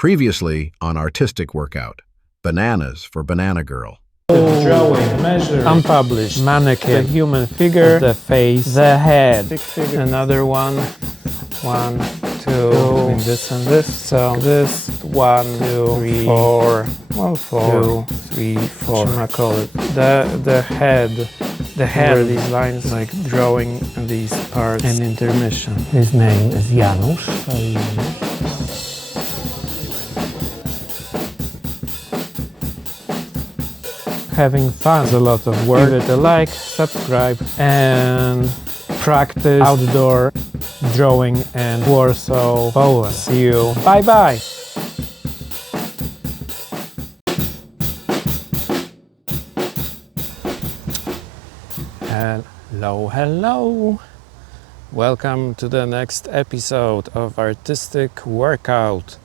Previously on Artistic Workout, Bananas for Banana Girl. Drawing, measure, unpublished, mannequin, the human figure, the face, the head, another one, 1, 2, between this and this, so this, 1, 2, 3, 4, well, 4, 2, 3, 4, I call it, the head, where these lines, like drawing these parts, and intermission. His name is Janusz. Having fun is a lot of work. Give it a like, subscribe, and practice outdoor drawing in Warsaw, Poland. See you. Bye bye. Hello. Welcome to the next episode of Artistic Workout,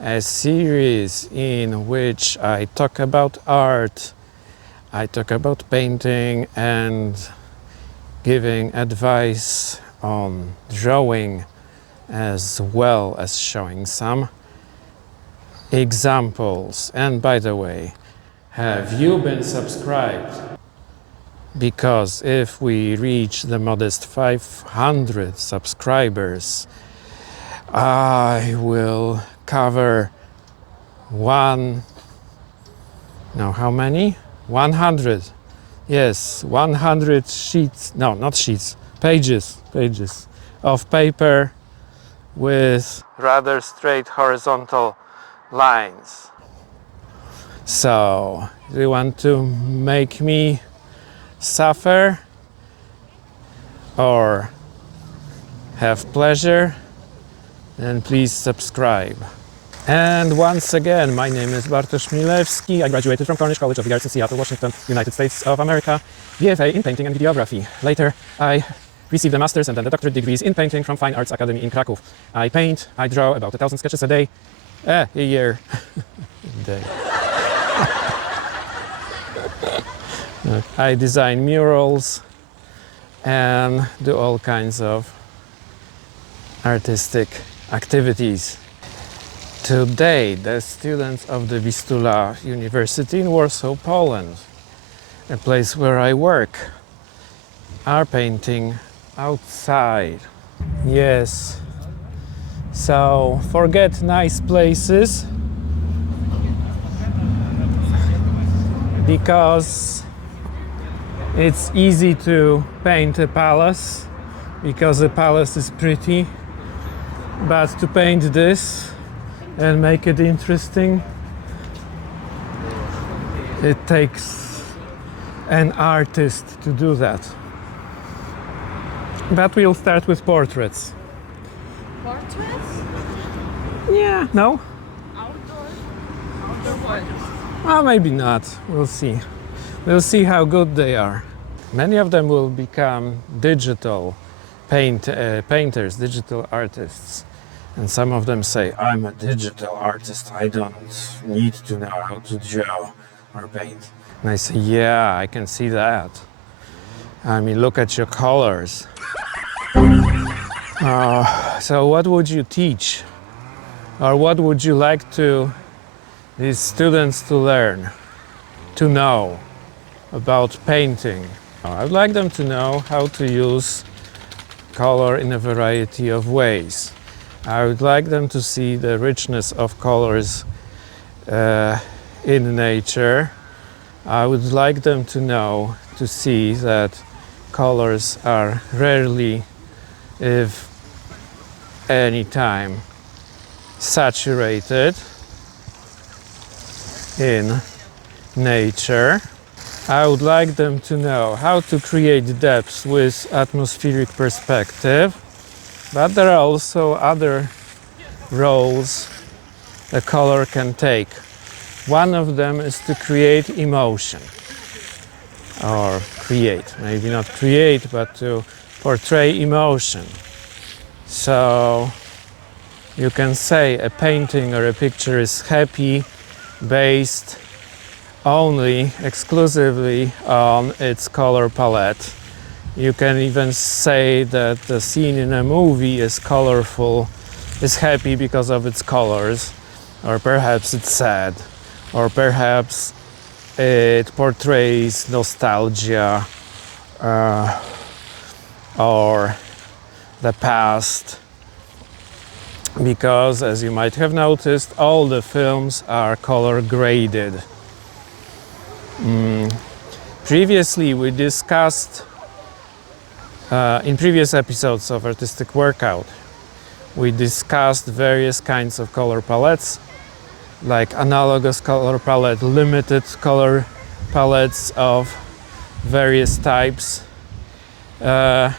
a series in which I talk about art. I talk about painting and giving advice on drawing, as well as showing some examples. And by the way, have you been subscribed? Because if we reach the modest 500 subscribers, I will cover how many? 100, yes, 100 sheets, no, not sheets, pages of paper with rather straight horizontal lines. So, do you want to make me suffer or have pleasure? Then please subscribe. And once again, my name is Bartosz Milewski. I graduated from Cornish College of the Arts in Seattle, Washington, United States of America, BFA in painting and videography. Later, I received a Masters and Doctorate degrees in painting from Fine Arts Academy in Kraków. I paint, I draw about 1,000 sketches a day, a year. I design murals and do all kinds of artistic activities. Today, the students of the Vistula University in Warsaw, Poland, a place where I work, are painting outside. Yes, so forget nice places, because it's easy to paint a palace, because a palace is pretty, but to paint this and make it interesting, it takes an artist to do that. But we'll start with portraits. Portraits? Yeah, no? Outdoor ones? Well, maybe not. We'll see. We'll see how good they are. Many of them will become digital painters, digital artists. And some of them say, I'm a digital artist, I don't need to know how to draw or paint. And I say, yeah, I can see that. I mean, look at your colors. So what would you teach? Or what would you like these students to learn, to know about painting? I'd like them to know how to use color in a variety of ways. I would like them to see the richness of colors in nature. I would like them to see that colors are rarely, if any time, saturated in nature. I would like them to know how to create depth with atmospheric perspective. But there are also other roles a color can take. One of them is to create emotion. Or maybe not create, but to portray emotion. So you can say a painting or a picture is happy based only, exclusively on its color palette. You can even say that the scene in a movie is colorful, is happy because of its colors. or perhaps it's sad, or perhaps it portrays nostalgia or the past, because as you might have noticed, all the films are color graded. Previously we discussed in previous episodes of Artistic Workout, we discussed various kinds of color palettes, like analogous color palette, limited color palettes of various types. But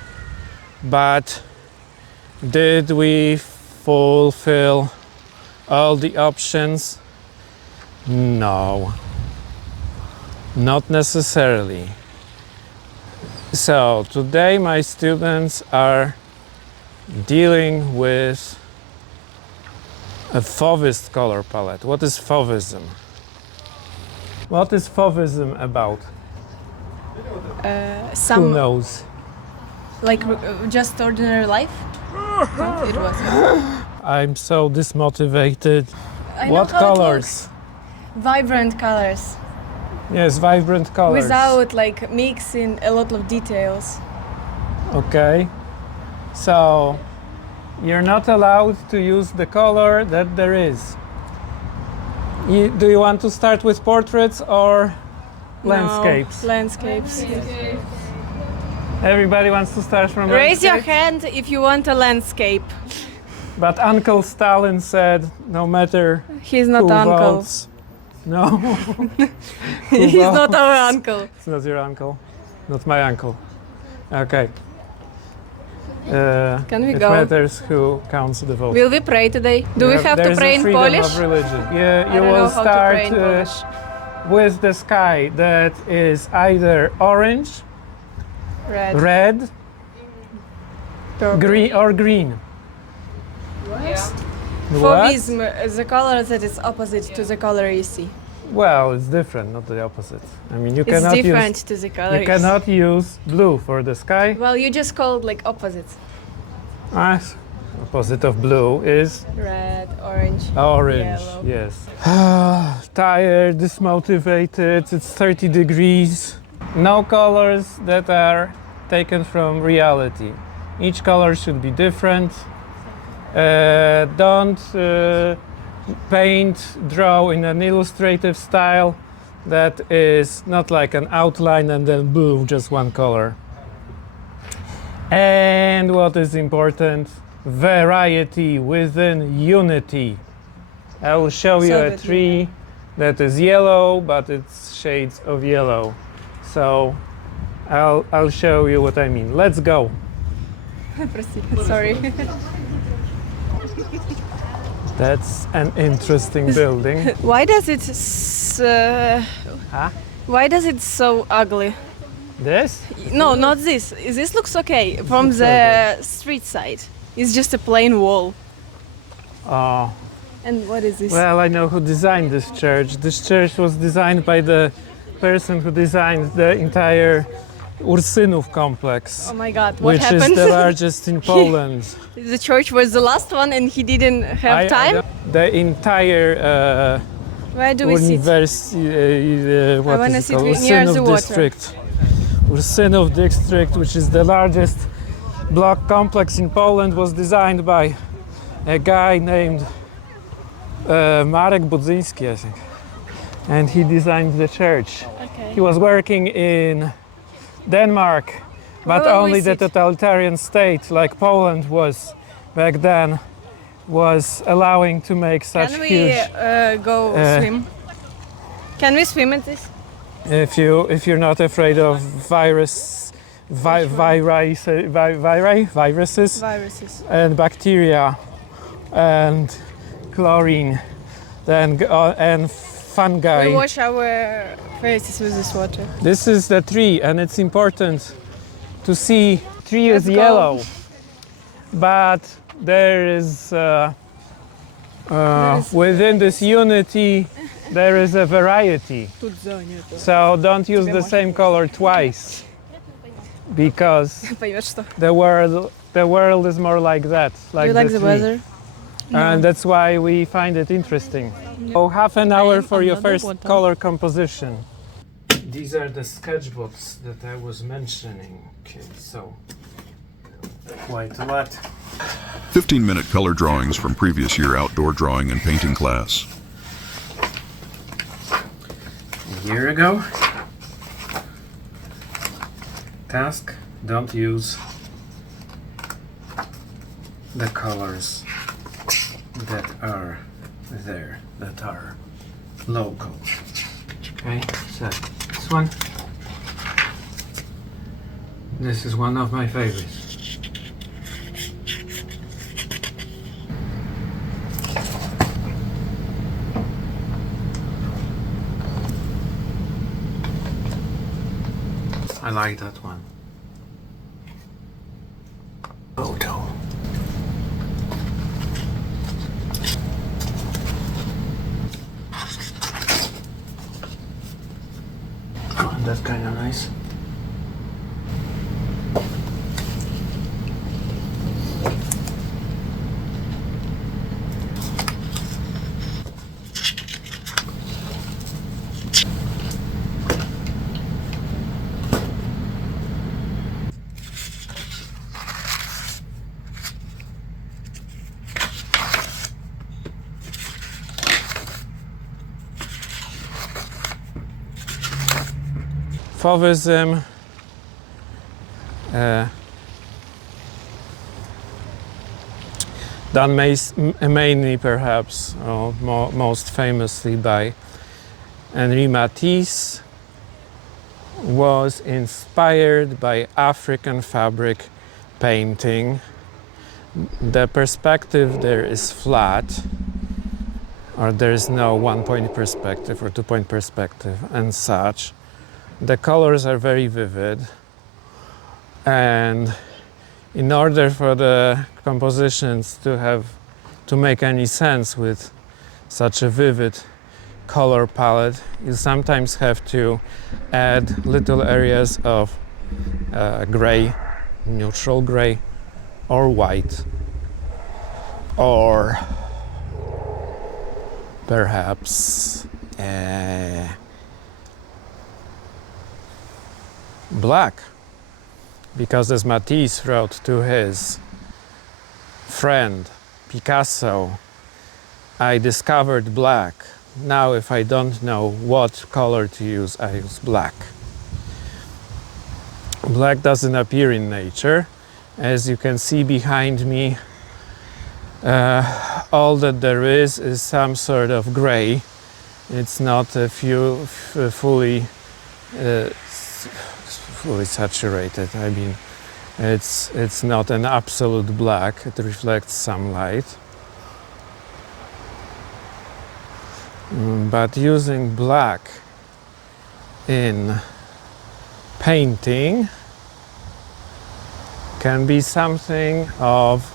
did we fulfill all the options? No, not necessarily. So today my students are dealing with a Fauvist color palette. What is Fauvism? What is Fauvism about? Who knows? Like just ordinary life? No, it wasn't. I'm so dismotivated. I know What how it colors? looks. Vibrant colors. Yes, vibrant colors. Without like mixing a lot of details. Okay. So you're not allowed to use the color that there is. Do you want to start with portraits or landscapes? No, landscapes. Everybody wants to start from Raise your landscape? hand if you want a landscape. But Uncle Stalin said no matter He's not who uncle. votes. No. He's not our uncle. It's not your uncle. Not my uncle. Okay. Can we it go? matters who counts the vote. Will we pray today? Do we have to There's pray a in freedom Polish? of religion. Yeah, I you don't will know how to start pray in Polish. with the sky that is either orange, red, green, or green. What? Fauvism is the color that is opposite to the color you see. Well, it's different, not the opposite. I mean, you It's cannot different use to the color you cannot use blue for the sky. Well, you just called like opposite. Opposite of blue is Red, orange. orange. Yellow. Yes. Tired, dismotivated. It's 30 degrees. No colors that are taken from reality. Each color should be different. Don't draw in an illustrative style that is not like an outline and then boom, just one color. And what is important, variety within unity. I will show you a tree that is yellow, but it's shades of yellow. So I'll show you what I mean. Let's go. Sorry. That's an interesting building. Why does it why does it so ugly? This? No, not this. This looks okay from the street side. It's just a plain wall. Oh, And what is this? well, I know who designed this church. This church was designed by the person who designed the entire Ursynów complex, Oh my God! What which happened? is the largest in Poland. The church was the last one, and he didn't have time. The entire Where do we sit? what wanna is it sit called? near the Ursynów water. district. Ursynów district, which is the largest block complex in Poland, was designed by a guy named Marek Budzyński, I think. And he designed the church. Okay. He was working in Denmark, but Where will we only the sit? totalitarian state, like Poland was back then, was allowing to make such Can we huge. go swim? Can we swim at this? If you're not afraid of viruses Viruses. and bacteria and chlorine, then and fungi. We wash our faces with this water. This is the tree, and it's important to see. Tree is Let's go. yellow, but there is within this unity there is a variety. So don't use the same color twice, because Понимаешь, что? the world is more like that. Do you like the the tree. weather? And that's why we find it interesting. Oh, half an hour for your first color composition. These are the sketchbooks that I was mentioning. Okay, so quite a lot. 15-minute color drawings from previous year outdoor drawing and painting class. A year ago. Task: don't use the colors that are there, that are local. Okay, so this one. This is one of my favorites. I like that one. Photo. Oh, that's kind of nice. Fauvism, done mainly perhaps, or most famously by Henri Matisse, was inspired by African fabric painting. The perspective there is flat, or there is no one-point perspective or two-point perspective and such. The colors are very vivid, and in order for the compositions to make any sense with such a vivid color palette, you sometimes have to add little areas of gray, neutral gray, or white, or perhaps black, because as Matisse wrote to his friend Picasso, I discovered black. Now if I don't know what color to use, I use black. Black doesn't appear in nature. As you can see behind me, all that there is some sort of gray. It's not a fully saturated. I mean, it's not an absolute black. It reflects some light. But using black in painting can be something of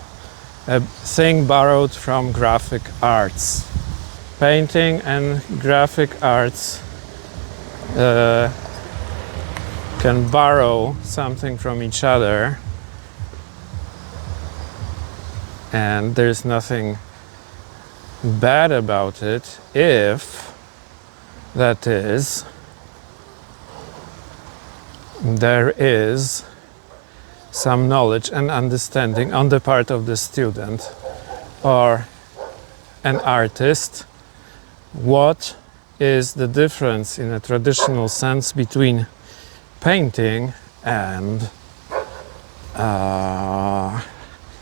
a thing borrowed from graphic arts. Painting and graphic arts can borrow something from each other, and there's nothing bad about it if, that is, there is some knowledge and understanding on the part of the student or an artist what is the difference in a traditional sense between painting and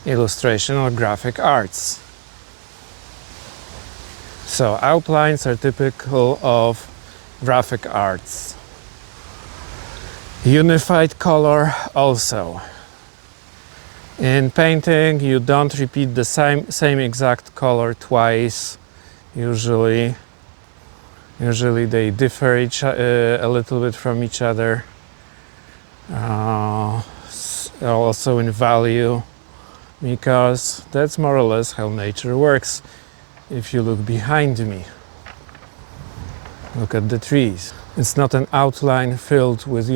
illustration or graphic arts. So outlines are typical of graphic arts. Unified color also. In painting, you don't repeat the same exact color twice. Usually they differ a little bit from each other. Also in value, because that's more or less how nature works. If you look behind me, look at the trees. It's not an outline filled with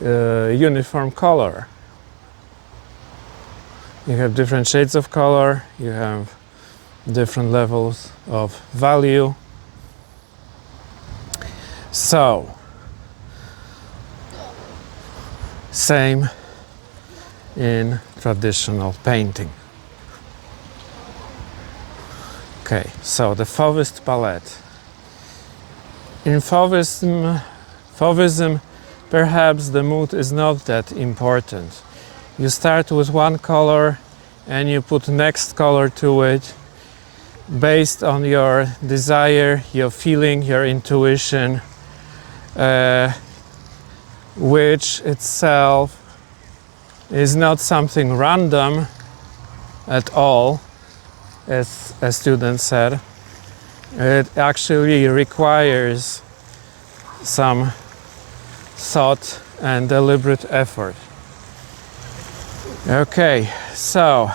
uniform color. You have different shades of color, you have different levels of value. So, same in traditional painting. Okay, so the Fauvist palette. In Fauvism, perhaps the mood is not that important. You start with one color and you put next color to it based on your desire, your feeling, your intuition, which itself is not something random at all, as a student said. It actually requires some thought and deliberate effort. Okay, so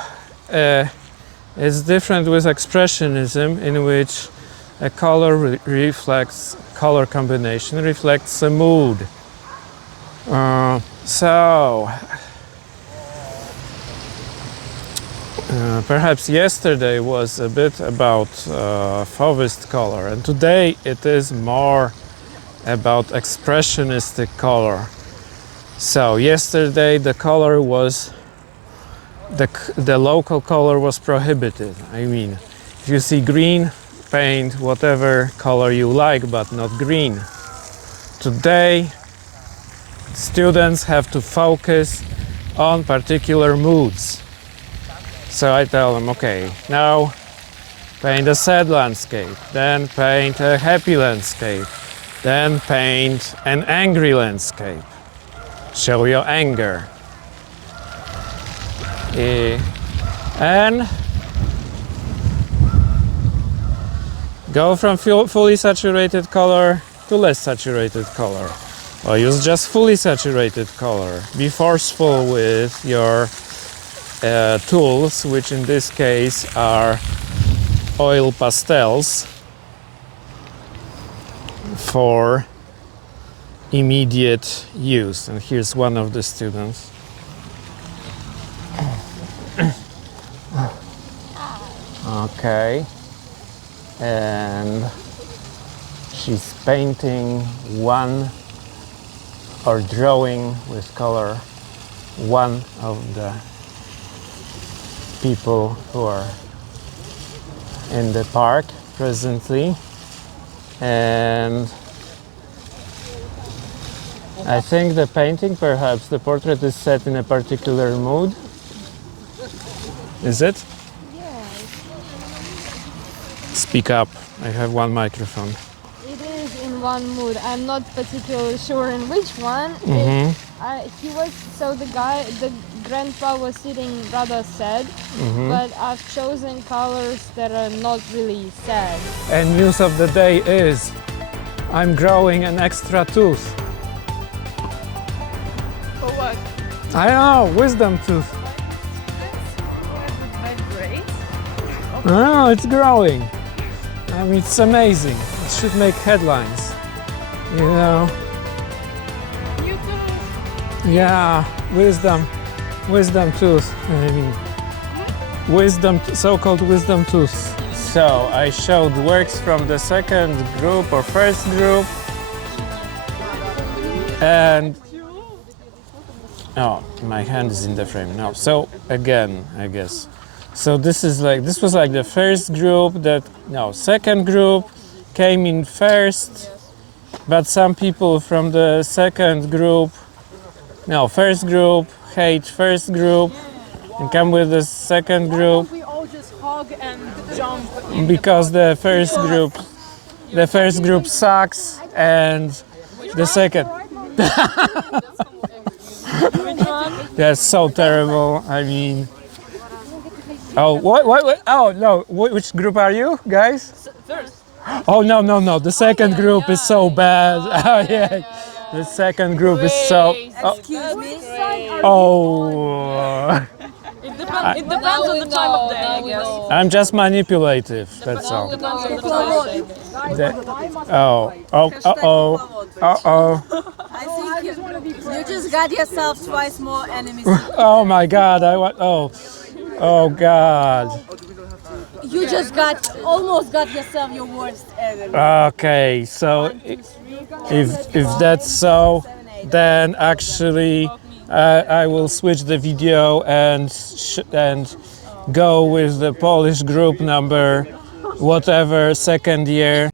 it's different with expressionism, in which a color color combination reflects a mood. Perhaps yesterday was a bit about Fauvist color, and today it is more about expressionistic color. So yesterday the color was the local color was prohibited. I mean, if you see green, paint whatever color you like, but not green. Today students have to focus on particular moods. So I tell them, okay, now paint a sad landscape, then paint a happy landscape, then paint an angry landscape. Show your anger. And go from fully saturated color to less saturated color. Or use just fully saturated color. Be forceful with your tools, which in this case are oil pastels for immediate use. And here's one of the students. Okay, and she's painting one, or drawing with color, one of the people who are in the park presently, and I think the painting, perhaps the portrait, is set in a particular mood. Is it? Speak up. I have one microphone. It is in one mood. I'm not particularly sure in which one. He was, so the grandpa was sitting rather sad, but I've chosen colors that are not really sad. And news of the day is, I'm growing an extra tooth. For what? I know, wisdom tooth. Oh, it's growing. I mean, it's amazing. It should make headlines. You know? Yeah, wisdom tooth. I mean, so-called wisdom tooth. So I showed works from the second group or first group, and oh, my hand is in the frame now. So again, I guess. So this was like the first group second group came in first, but some people from the first group hate first group and come with the second group. We all just hug and jump. Because the first group sucks and the second. That's so terrible. I mean. Oh, what? Oh, no. Which group are you, guys? First. Oh, no. The second group is so bad. Oh, yeah. The second group is so... Excuse me? Oh. It depends on the time of day, I guess. I'm just manipulative, that's all. I think you just got yourself twice more enemies. Oh my God, Oh God. You just almost got yourself your worst ever. Okay, so if that's so, then actually I will switch the video and go with the Polish group number, whatever, second year.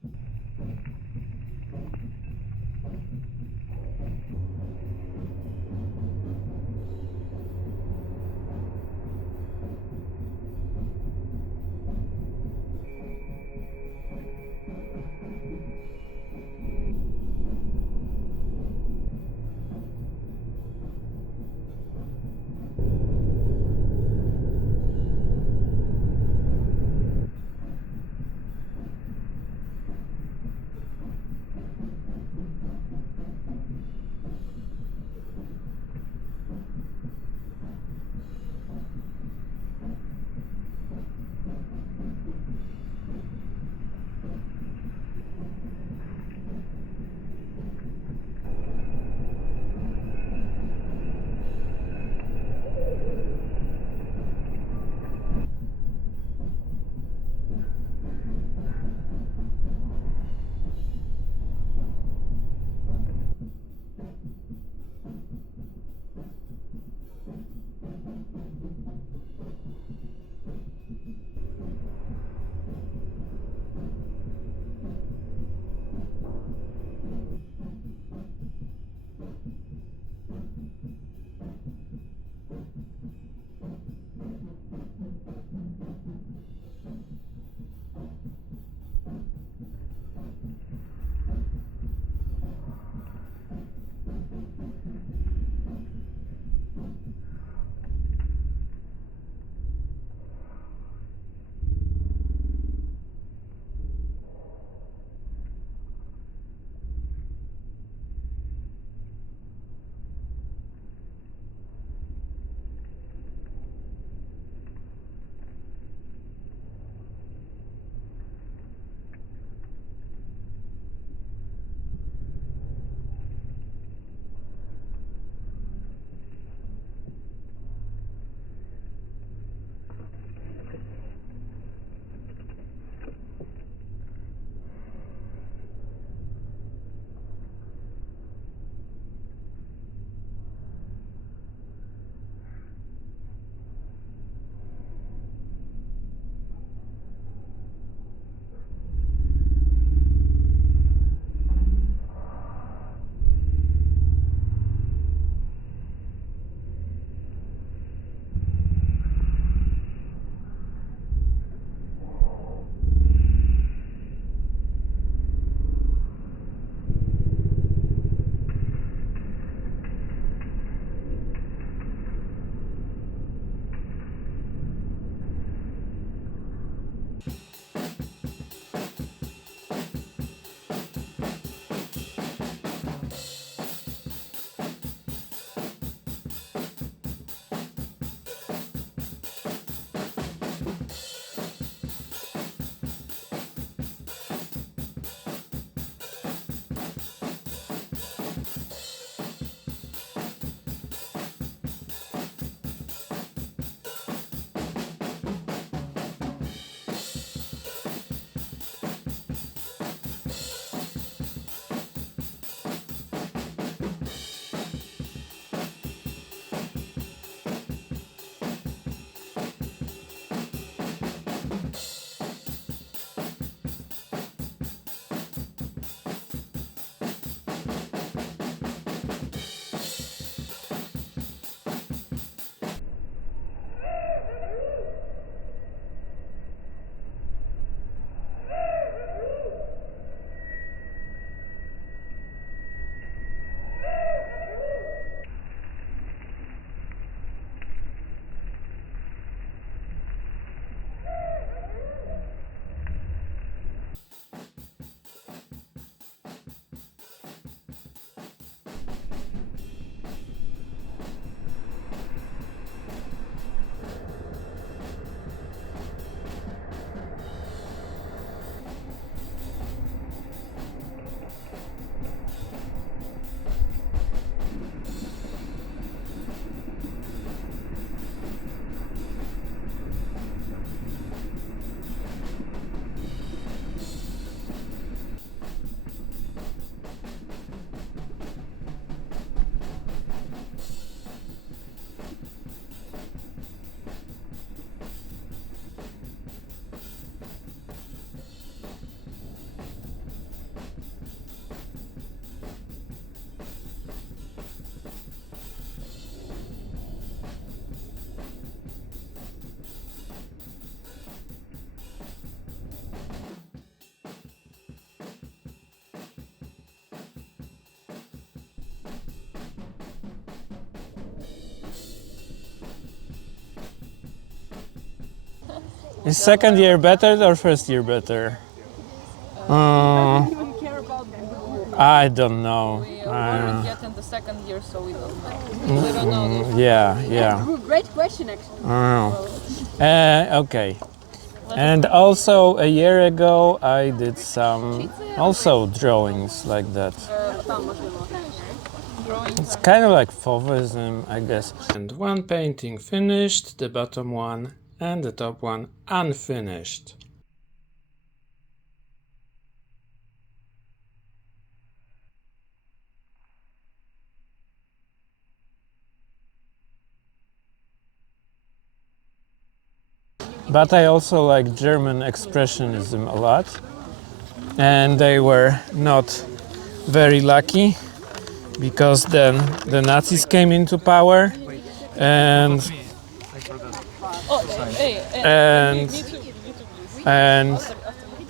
Is second year better or first year better? I don't know. We weren't yet in the second year, so we don't know. We don't know. Yeah. Great question, actually. Okay. And also a year ago I did some also drawings like that. It's kind of like Fauvism, I guess. And one painting finished, the bottom one, and the top one unfinished. But I also like German Expressionism a lot, and they were not very lucky because then the Nazis came into power, and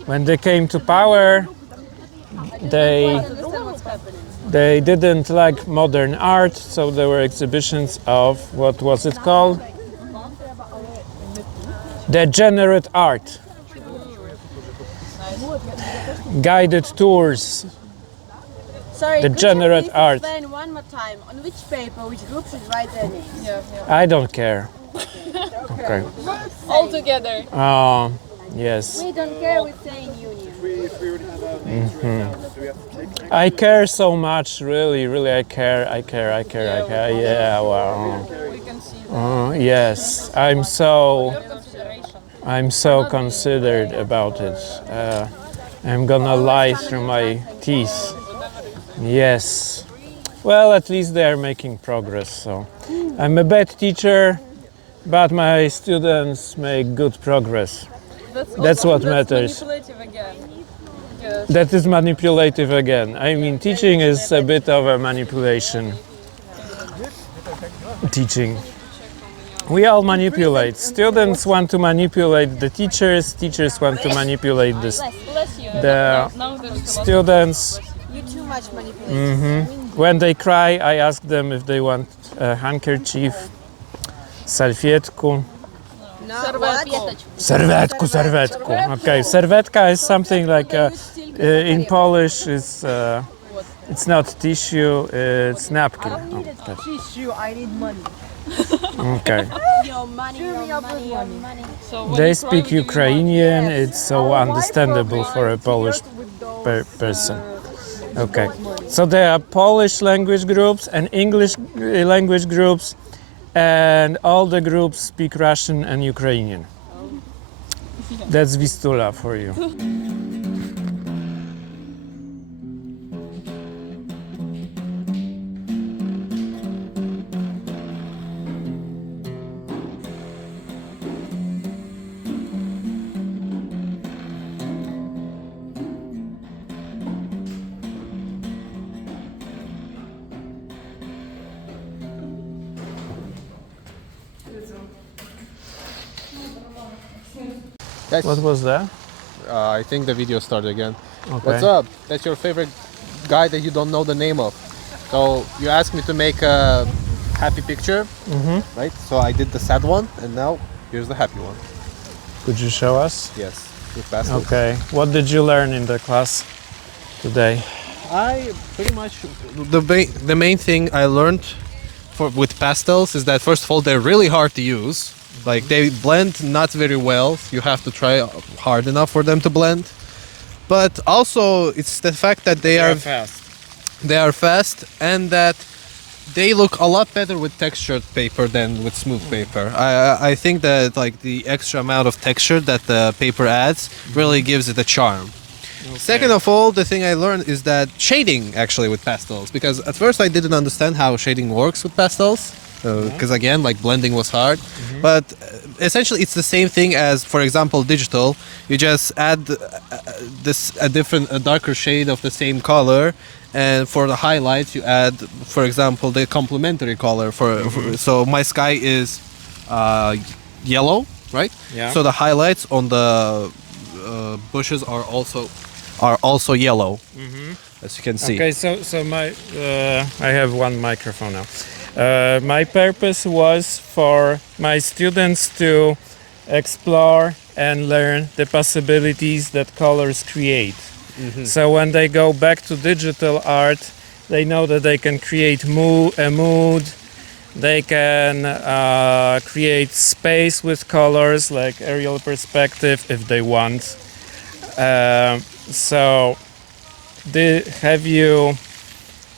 when they came to power, they didn't like modern art, so there were exhibitions of, what was it called? Degenerate art. Guided tours. Sorry, Degenerate could you art. please explain one more time on which paper, which group should write their names? I don't care. Okay. All together. Oh, yes. We don't care with saying union. I care so much, really I care. Yeah, wow. We can see that. Yes, I'm so considered about it. I'm gonna lie through my teeth. Yes. Well, at least they are making progress. So I'm a bad teacher, but my students make good progress. That's what matters. Manipulative again. Yes. That is manipulative again. I mean, teaching is a bit of a manipulation. Teaching. We all manipulate. Students want to manipulate the teachers. Teachers want to manipulate the Now there's students. You too much manipulation. When they cry, I ask them if they want a handkerchief, salfietku. No, what? Serwetku. Okay, serwetka is something like in Polish. It's not tissue. It's napkin. Okay. Tissue, I need money. Okay. Your money, your money. So when They you speak cry, Ukrainian. It's so understandable for a Polish person. Okay. So there are Polish language groups and English language groups, and all the groups speak Russian and Ukrainian. That's Vistula for you. Guys, What was that? I think the video started again. Okay. What's up? That's your favorite guy that you don't know the name of. So you asked me to make a happy picture, right? So I did the sad one, and now here's the happy one. Could you show us? Yes, with pastels. Okay. What did you learn in the class today? I pretty much the main thing I learned with pastels is that first of all they're really hard to use. Like they blend not very well. You have to try hard enough for them to blend. But also it's the fact that they are fast. They are fast, and that they look a lot better with textured paper than with smooth paper. I think that like the extra amount of texture that the paper adds really gives it a charm. Okay. Second of all, the thing I learned is that shading actually with pastels, because at first I didn't understand how shading works with pastels, because again, like blending was hard. But essentially it's the same thing as, for example, digital. You just add a darker shade of the same color, and for the highlights you add, for example, the complementary color. So my sky is yellow, right? Yeah. So the highlights on the bushes are also yellow, as you can see. Okay, so my I have one microphone now. My purpose was for my students to explore and learn the possibilities that colors create. So when they go back to digital art, they know that they can create a mood, they can create space with colors like aerial perspective if they want. So have you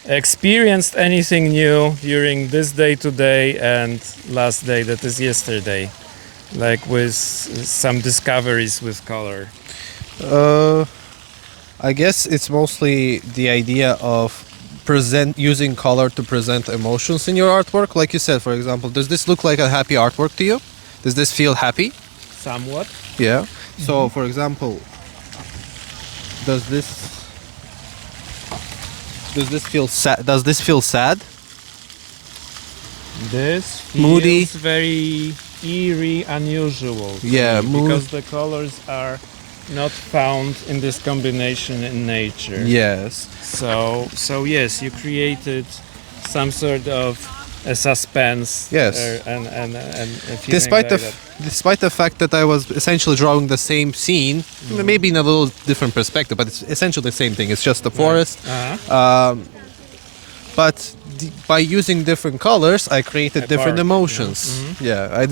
experienced anything new during this day today and last day, that is yesterday, like with some discoveries with color? I guess it's mostly the idea of using color to present emotions in your artwork. Like you said, for example, does this look like a happy artwork to you? Does this feel happy? Somewhat. Yeah. So, for example, does this feel sad? Does this feel sad? This feels Moody. very eerie, unusual. to Yeah, me, because the colors are not found in this combination in nature. Yes. So yes, you created some sort of a suspense. Yes. And a feeling Despite like despite the fact that I was essentially drawing the same scene, maybe in a little different perspective, but it's essentially the same thing. It's just the forest. But by using different colors, I created different emotions. Yeah,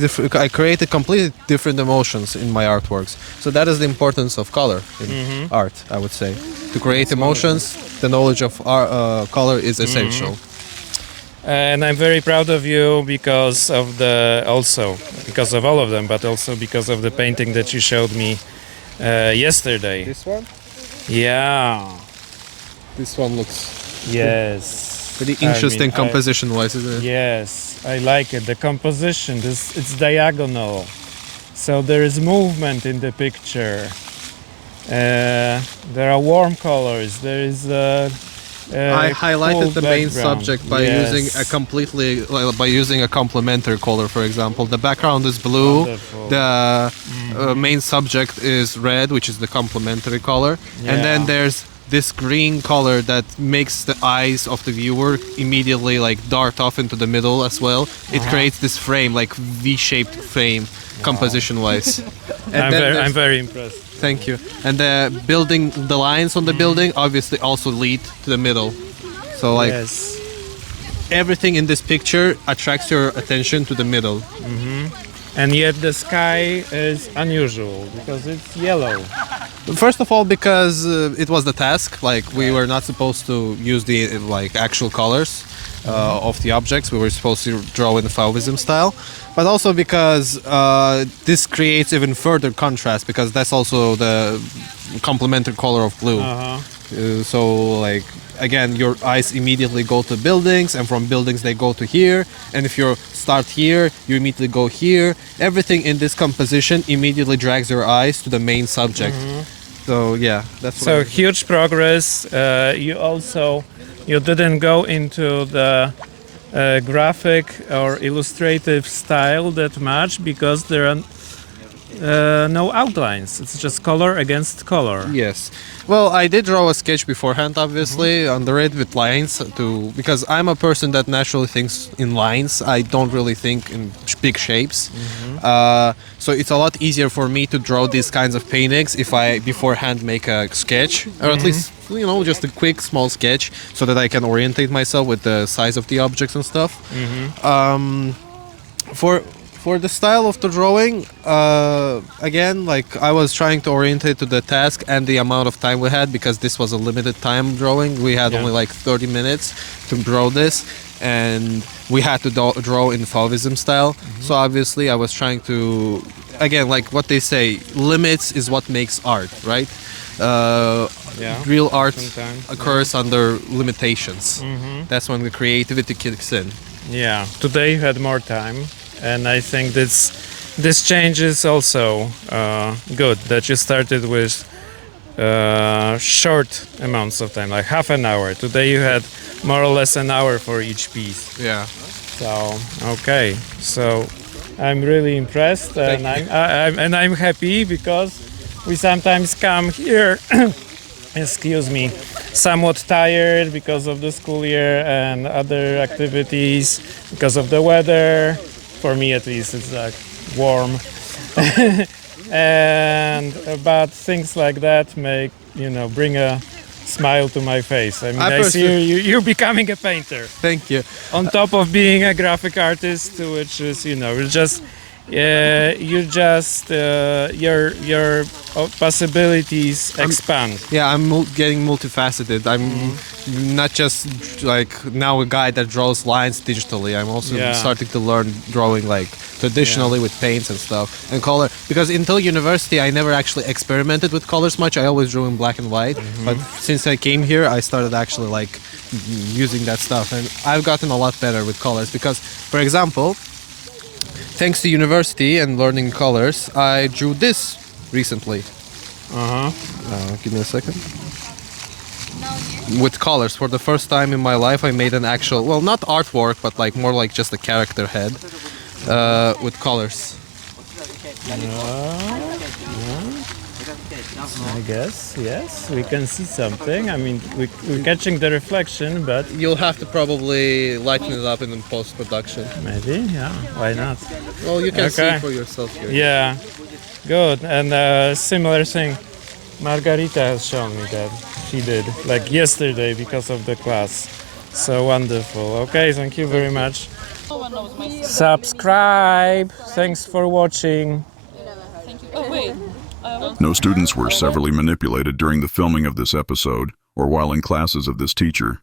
I created completely different emotions in my artworks. So that is the importance of color in art, I would say. To create emotions, the knowledge of color is essential. And I'm very proud of you because of all of them, but also because of the painting that you showed me yesterday. This one? Yeah. This one looks Yes. pretty interesting composition-wise, isn't it? Yes, I like it. The composition, it's diagonal. So there is movement in the picture. There are warm colors. There is I highlighted cool the main background. subject by Yes. using a complementary color. For example, the background is blue. Wonderful. The main subject is red, which is the complementary color, and then Yeah. there's this green color that makes the eyes of the viewer immediately like dart off into the middle as well. It creates this frame, like V-shaped frame, composition-wise. And I'm very impressed. Thank you. And the lines on the building obviously also lead to the middle. So like Yes. everything in this picture attracts your attention to the middle. And yet the sky is unusual because it's yellow. First of all, because it was the task. Like we were not supposed to use the actual colors of the objects. We were supposed to draw in the Fauvism style. But also because this creates even further contrast, because that's also the complementary color of blue. So like again, your eyes immediately go to buildings, and from buildings they go to here. And if you start here, you immediately go here. Everything in this composition immediately drags your eyes to the main subject. So yeah, that's So huge progress. You didn't go into the graphic or illustrative style that much because there are no outlines. It's just color against color. Yes. Well, I did draw a sketch beforehand, obviously, under it with lines, because I'm a person that naturally thinks in lines. I don't really think in big shapes. So it's a lot easier for me to draw these kinds of paintings if I beforehand make a sketch, or at least, just a quick, small sketch, so that I can orientate myself with the size of the objects and stuff. For the style of the drawing, again, like I was trying to orientate to the task and the amount of time we had, because this was a limited time drawing. We had only like 30 minutes to draw this, and we had to draw in Fauvism style. So obviously I was trying to, again, like what they say, limits is what makes art, right? Real art occurs under limitations. That's when the creativity kicks in. Yeah, today you had more time. And I think this change is also good, that you started with short amounts of time, like half an hour. Today you had more or less an hour for each piece. Yeah. So okay, so I'm really impressed, and I'm happy because we sometimes come here. Excuse me, somewhat tired because of the school year and other activities, because of the weather. For me, at least, it's like warm. and but things like that make, bring a smile to my face. I mean, I see you're becoming a painter. Thank you. On top of being a graphic artist, which is, your possibilities expand. I'm getting multifaceted. I'm not just like now a guy that draws lines digitally. I'm also starting to learn drawing like traditionally with paints and stuff and color. Because until university, I never actually experimented with colors much. I always drew in black and white. But since I came here, I started actually like using that stuff, and I've gotten a lot better with colors. Because, for example, thanks to university and learning colors, I drew this recently. Give me a second. With colors, for the first time in my life, I made an actual, well, not artwork, but like more like just a character head with colors. I guess, yes, we can see something. I mean, we're catching the reflection, but You'll have to probably lighten it up in the post-production. maybe, why not? Well, you can see Okay. for yourself here. Yeah, good. And similar thing, Margarita has shown me that she did, like yesterday, because of the class. So wonderful. Okay, thank you very much. Subscribe. Thanks for watching. Thank you. Oh, wait. No students were severely manipulated during the filming of this episode or while in classes of this teacher.